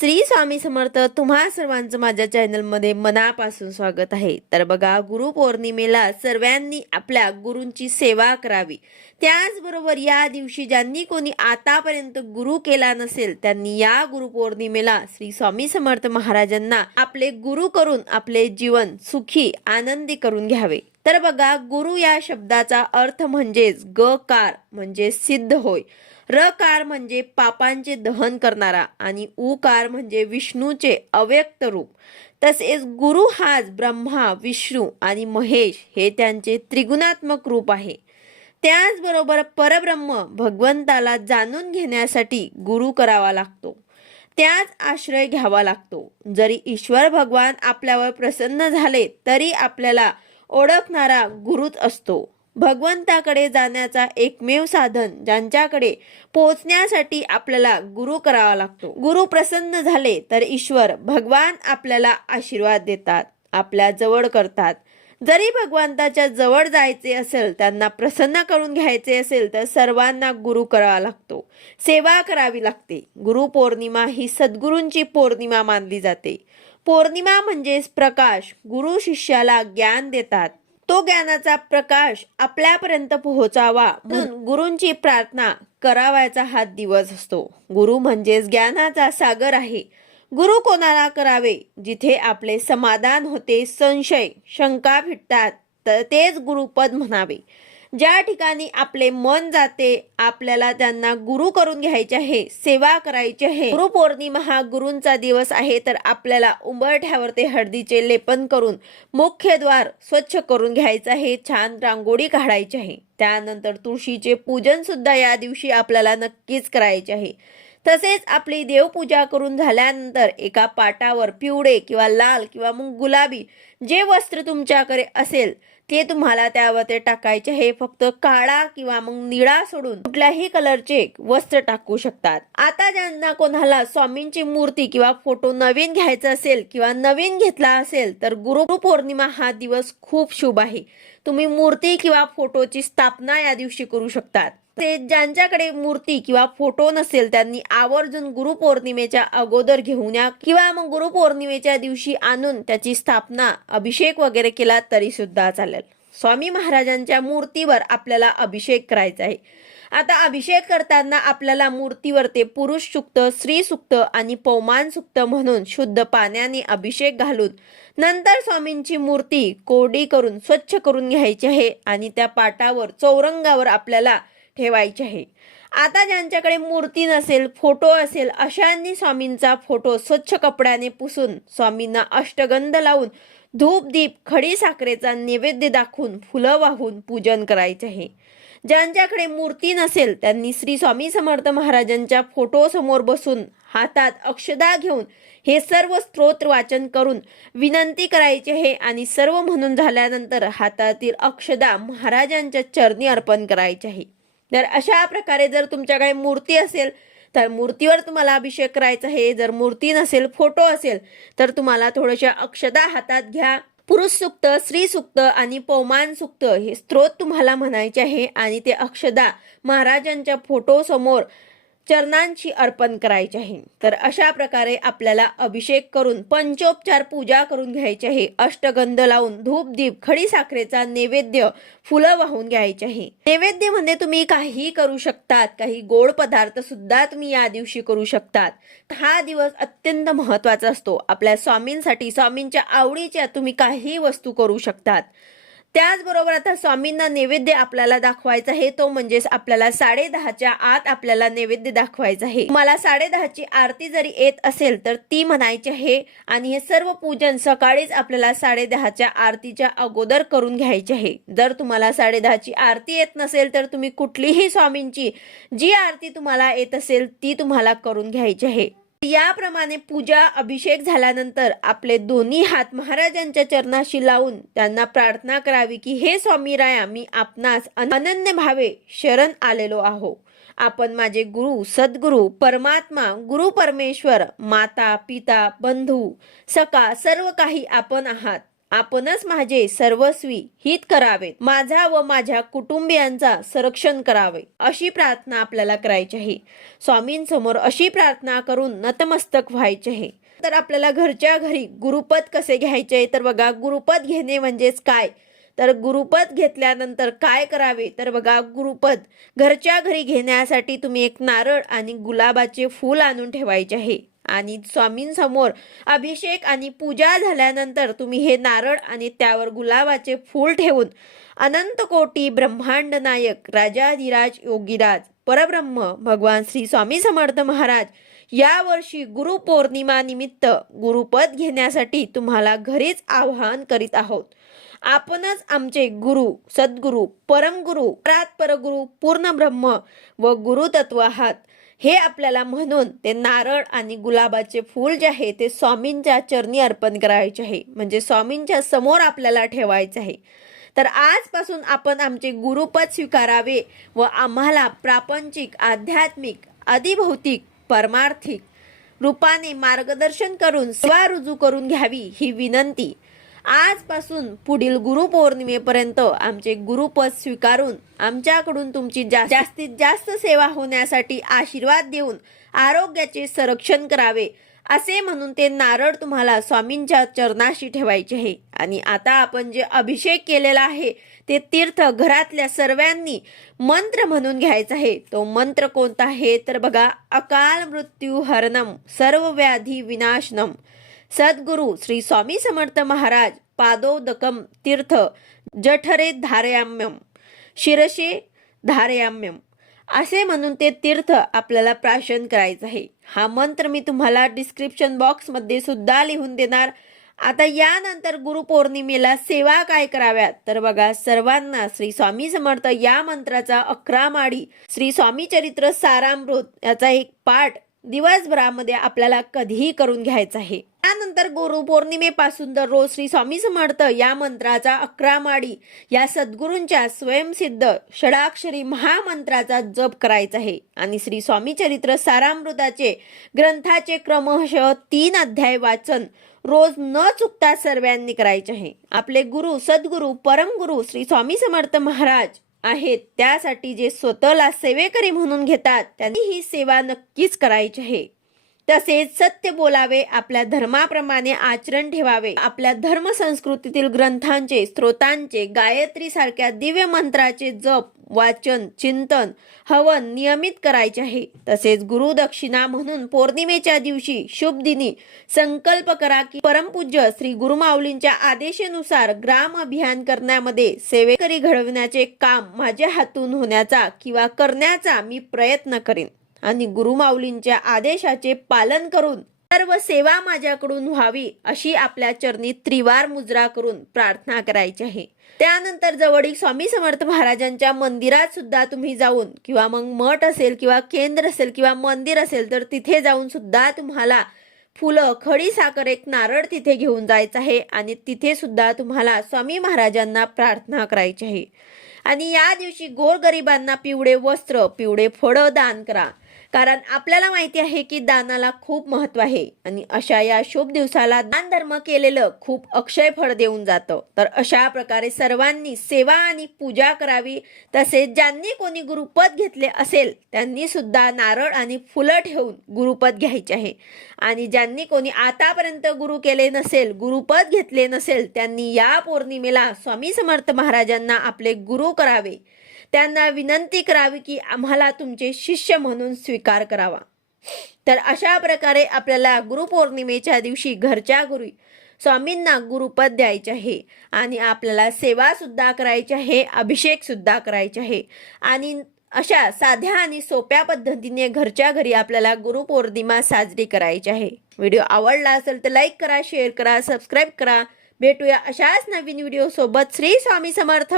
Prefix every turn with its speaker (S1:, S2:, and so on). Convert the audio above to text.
S1: श्री स्वामी समर्थ तुम्हा सर्वांचं माझ्या चॅनलमध्ये मनापासून स्वागत आहे तर बघा गुरु पौर्णिमेला सर्वांनी आपल्या गुरूंची सेवा करावी त्याचबरोबर या दिवशी ज्यांनी कोणी आतापर्यंत गुरु केला नसेल त्यांनी या गुरु पौर्णिमेला श्री स्वामी समर्थ महाराजांना आपले गुरु करून आपले जीवन सुखी आनंदी करून घ्यावे तर बघा गुरु या शब्दाचा अर्थ म्हणजेच ग कार म्हणजे सिद्ध होय र कार म्हणजे पापांचे दहन करणारा आणि उकार म्हणजे विष्णूचे अव्यक्त रूप तसेच गुरु हाच ब्रह्मा विष्णू आणि महेश हे त्यांचे त्रिगुणात्मक रूप आहे त्याचबरोबर परब्रह्म भगवंताला जाणून घेण्यासाठी गुरु करावा लागतो त्याच आश्रय घ्यावा लागतो जरी ईश्वर भगवान आपल्यावर प्रसन्न झाले तरी आपल्याला ओळखणारा गुरुच असतो भगवंताकडे जाण्याचा एकमेव साधन ज्यांच्याकडे पोहोचण्यासाठी आपल्याला गुरु करावा लागतो गुरु प्रसन्न झाले तर ईश्वर भगवान आपल्याला आशीर्वाद देतात आपल्या जवळ करतात जरी भगवंताच्या जवळ जायचे असेल त्यांना प्रसन्न करून घ्यायचे असेल तर सर्वांना गुरु करावा लागतो सेवा करावी लागते गुरु पौर्णिमा ही सद्गुरूंची पौर्णिमा मानली जाते पौर्णिमा म्हणजेच प्रकाश गुरु शिष्याला ज्ञान देतात तो ज्ञानाचा प्रकाश आपल्यापर्यंत पोहोचावा म्हणून गुरुंची प्रार्थना करावायचा हा दिवस असतो गुरु म्हणजेच ज्ञानाचा सागर आहे गुरु कोणाला करावे जिथे आपले समाधान होते संशय शंका फिटतात तर तेच गुरुपद म्हणावे ज्या ठिकाणी आपले मन जाते आपल्याला त्यांना गुरु करून घ्यायचे आहे सेवा करायची आहे गुरु पौर्णिमा हा गुरूंचा दिवस आहे तर आपल्याला उंबरठ्यावर ते हळदीचे लेपन करून मुख्य द्वार स्वच्छ करून घ्यायचं आहे छान रांगोळी काढायची आहे त्यानंतर तुळशीचे पूजन सुद्धा या दिवशी आपल्याला नक्कीच करायचे आहे तसेच आपली देवपूजा करून झाल्यानंतर एका पाटावर पिवळे किंवा लाल किंवा मग गुलाबी जे वस्त्र तुमच्याकडे असेल ते तुम्हाला त्यावर ते टाकायचे हे फक्त काळा किंवा मग निळा सोडून कुठल्याही कलरचे वस्त्र टाकू शकतात आता ज्यांना कोणाला स्वामींची मूर्ती किंवा फोटो नवीन घ्यायचा असेल किंवा नवीन घेतला असेल तर गुरु पौर्णिमा हा दिवस खूप शुभ आहे तुम्ही मूर्ती किंवा फोटोची स्थापना या दिवशी करू शकतात ते ज्यांच्याकडे मूर्ती किंवा फोटो नसेल त्यांनी आवर्जून गुरुपौर्णिमेच्या अगोदर घेऊन या किंवा मग गुरुपौर्णिमेच्या दिवशी आणून त्याची स्थापना अभिषेक वगैरे केला तरी सुद्धा चालेल स्वामी महाराजांच्या मूर्तीवर आपल्याला अभिषेक करायचा आहे आता अभिषेक करताना आपल्याला मूर्तीवर ते पुरुष सुक्त स्त्री सुक्त आणि पौमान सुक्त म्हणून शुद्ध पाण्याने अभिषेक घालून नंतर स्वामींची मूर्ती कोडी करून स्वच्छ करून घ्यायची आहे आणि त्या पाटावर चौरंगावर आपल्याला ठेवायचे आहे आता ज्यांच्याकडे मूर्ती नसेल फोटो असेल अशांनी स्वामींचा फोटो स्वच्छ कपड्याने पुसून स्वामींना अष्टगंध लावून दीप खडी साखरेचा नैवेद्य दाखवून फुलं वाहून पूजन करायचे आहे ज्यांच्याकडे मूर्ती नसेल त्यांनी श्री स्वामी समर्थ महाराजांच्या समोर बसून हातात अक्षदा घेऊन हे सर्व स्तोत्र वाचन करून विनंती करायची आहे आणि सर्व म्हणून झाल्यानंतर हातातील अक्षदा महाराजांच्या चरणी अर्पण करायचे आहे तर अशा प्रकारे जर तुमच्याकडे मूर्ती असेल तर मूर्तीवर तुम्हाला अभिषेक करायचा आहे जर मूर्ती नसेल फोटो असेल तर तुम्हाला थोडशा अक्षदा हातात घ्या पुरुष सुक्त स्त्री सुक्त आणि पौमान सुक्त हे स्त्रोत तुम्हाला म्हणायचे आहे आणि ते अक्षदा महाराजांच्या फोटो समोर चरणांची अर्पण करायचे आहे तर अशा प्रकारे आपल्याला अभिषेक करून पंचोपचार पूजा करून घ्यायची आहे अष्टगंध लावून धूप दीप खडी साखरेचा नैवेद्य फुलं वाहून घ्यायचे आहे नैवेद्य म्हणजे तुम्ही काही करू शकतात काही गोड पदार्थ सुद्धा तुम्ही या दिवशी करू शकतात हा दिवस अत्यंत महत्वाचा असतो आपल्या स्वामींसाठी स्वामींच्या आवडीच्या तुम्ही काही वस्तू करू शकतात त्याचबरोबर आता स्वामींना नैवेद्य आपल्याला दाखवायचा आहे तो म्हणजेच आपल्याला साडे दहाच्या आत आपल्याला नैवेद्य दाखवायचा आहे मला साडे दहाची आरती जरी येत असेल तर ती म्हणायची आहे आणि हे सर्व पूजन सकाळीच आपल्याला साडे दहाच्या आरतीच्या अगोदर करून घ्यायचे आहे जर तुम्हाला साडे दहाची आरती येत नसेल तर तुम्ही कुठलीही स्वामींची जी आरती तुम्हाला येत असेल ती तुम्हाला करून घ्यायची आहे याप्रमाणे पूजा अभिषेक झाल्यानंतर आपले दोन्ही हात महाराजांच्या चरणाशी लावून त्यांना प्रार्थना करावी की हे स्वामी राया मी आपणास अनन्य भावे शरण आलेलो आहो आपण माझे गुरु सद्गुरु परमात्मा गुरु परमेश्वर माता पिता बंधू सका सर्व काही आपण आहात आपणच माझे सर्वस्वी हित करावे माझा व माझ्या कुटुंबियांचा संरक्षण करावे अशी प्रार्थना आपल्याला करायची आहे स्वामींसमोर अशी प्रार्थना करून नतमस्तक व्हायचे आहे तर आपल्याला घरच्या घरी गुरुपद कसे घ्यायचे आहे तर बघा गुरुपद घेणे म्हणजेच काय तर गुरुपद घेतल्यानंतर काय करावे तर बघा गुरुपद घरच्या घरी घेण्यासाठी तुम्ही एक नारळ आणि गुलाबाचे फूल आणून ठेवायचे आहे आणि स्वामींसमोर अभिषेक आणि पूजा झाल्यानंतर तुम्ही हे नारळ आणि त्यावर गुलाबाचे फूल ठेवून अनंत कोटी ब्रह्मांड नायक राजाधिराज योगीराज परब्रह्म भगवान श्री स्वामी समर्थ महाराज या यावर्षी निमित्त गुरुपद घेण्यासाठी तुम्हाला घरीच आवाहन करीत आहोत आपणच आमचे गुरु सद्गुरु परमगुरु परात परगुरु पूर्ण ब्रह्म व गुरुतत्व आहात हे आपल्याला म्हणून ते नारळ आणि गुलाबाचे फूल जे आहे ते स्वामींच्या चरणी अर्पण करायचे आहे म्हणजे स्वामींच्या समोर आपल्याला ठेवायचं आहे तर आजपासून आपण आमचे गुरुपद स्वीकारावे व आम्हाला प्रापंचिक आध्यात्मिक अधिभौतिक परमार्थिक रूपाने मार्गदर्शन करून सेवा रुजू करून घ्यावी ही विनंती आजपासून पुढील गुरुपौर्णिमेपर्यंत आमचे गुरुपद स्वीकारून आमच्याकडून तुमची जास्तीत जास्त सेवा होण्यासाठी आशीर्वाद देऊन आरोग्याचे संरक्षण करावे असे म्हणून ते नारळ तुम्हाला स्वामींच्या चरणाशी ठेवायचे आहे आणि आता आपण जे अभिषेक केलेला आहे ते तीर्थ घरातल्या सर्वांनी मंत्र म्हणून घ्यायचा आहे तो मंत्र कोणता आहे तर बघा अकाल मृत्यू हरणम सर्व व्याधी विनाशनम सद्गुरु श्री स्वामी समर्थ महाराज पादोदकम तीर्थ जठरे धारयाम्यम शिरशे धारयाम्यम असे म्हणून ते तीर्थ आपल्याला प्राशन करायचं आहे हा मंत्र मी तुम्हाला डिस्क्रिप्शन बॉक्समध्ये सुद्धा लिहून देणार आता यानंतर गुरुपौर्णिमेला सेवा काय कराव्यात तर बघा सर्वांना श्री स्वामी समर्थ या मंत्राचा अकरा माडी श्री स्वामी चरित्र सारामृत याचा एक पाठ दिवसभरामध्ये आपल्याला कधीही करून घ्यायचा आहे त्यानंतर गुरु पौर्णिमेपासून दररोज श्री स्वामी समर्थ या मंत्राचा अकरा माडी या सद्गुरूंच्या स्वयंसिद्ध षडाक्षरी महामंत्राचा जप करायचा आहे आणि श्री स्वामी चरित्र सारामृताचे ग्रंथाचे क्रमशः तीन अध्याय वाचन रोज न चुकता सर्वांनी करायचे आहे आपले गुरु सद्गुरू परमगुरु श्री स्वामी समर्थ महाराज आहेत त्यासाठी जे स्वतःला सेवेकरी म्हणून घेतात त्यांनी ही सेवा नक्कीच करायची आहे तसेच सत्य बोलावे आपल्या धर्माप्रमाणे आचरण ठेवावे आपल्या धर्म संस्कृतीतील ग्रंथांचे स्रोतांचे गायत्री सारख्या दिव्य मंत्राचे जप वाचन चिंतन हवन नियमित करायचे आहे तसेच गुरुदक्षिणा म्हणून पौर्णिमेच्या दिवशी शुभ दिनी संकल्प करा की परमपूज्य श्री गुरुमाऊलींच्या आदेशानुसार ग्राम अभियान करण्यामध्ये सेवेकरी घडविण्याचे काम माझ्या हातून होण्याचा किंवा करण्याचा मी प्रयत्न करेन आणि गुरुमाऊलींच्या आदेशाचे पालन करून सर्व सेवा माझ्याकडून व्हावी अशी आपल्या चरणी त्रिवार मुजरा करून प्रार्थना करायची आहे त्यानंतर जवळील स्वामी समर्थ महाराजांच्या मंदिरात सुद्धा तुम्ही जाऊन किंवा मग मठ असेल किंवा केंद्र असेल किंवा मंदिर असेल तर तिथे जाऊन सुद्धा तुम्हाला फुलं खडी साखर एक नारळ तिथे घेऊन जायचं आहे आणि तिथे सुद्धा तुम्हाला स्वामी महाराजांना प्रार्थना करायची आहे आणि या दिवशी गोरगरिबांना पिवळे वस्त्र पिवळे फळं दान करा कारण आपल्याला माहिती आहे की दानाला खूप महत्व आहे आणि अशा या शुभ दिवसाला दान धर्म केलेलं खूप अक्षय फळ देऊन जातं तर अशा प्रकारे सर्वांनी सेवा आणि पूजा करावी तसेच ज्यांनी कोणी गुरुपद घेतले असेल त्यांनी सुद्धा नारळ आणि फुलं ठेवून गुरुपद घ्यायचे आहे आणि ज्यांनी कोणी आतापर्यंत गुरु केले नसेल गुरुपद घेतले नसेल त्यांनी या पौर्णिमेला स्वामी समर्थ महाराजांना आपले गुरु करावे त्यांना विनंती करावी की आम्हाला तुमचे शिष्य म्हणून स्वीकार करावा तर अशा प्रकारे आपल्याला गुरुपौर्णिमेच्या दिवशी घरच्या गुरु स्वामींना गुरुपद द्यायचे आहे आणि आपल्याला सेवासुद्धा करायची आहे अभिषेकसुद्धा करायचे आहे आणि अशा साध्या आणि सोप्या पद्धतीने घरच्या घरी आपल्याला गुरुपौर्णिमा साजरी करायची आहे व्हिडिओ आवडला असेल तर लाईक करा शेअर करा सबस्क्राईब करा भेटूया अशाच नवीन व्हिडिओसोबत श्री स्वामी समर्थ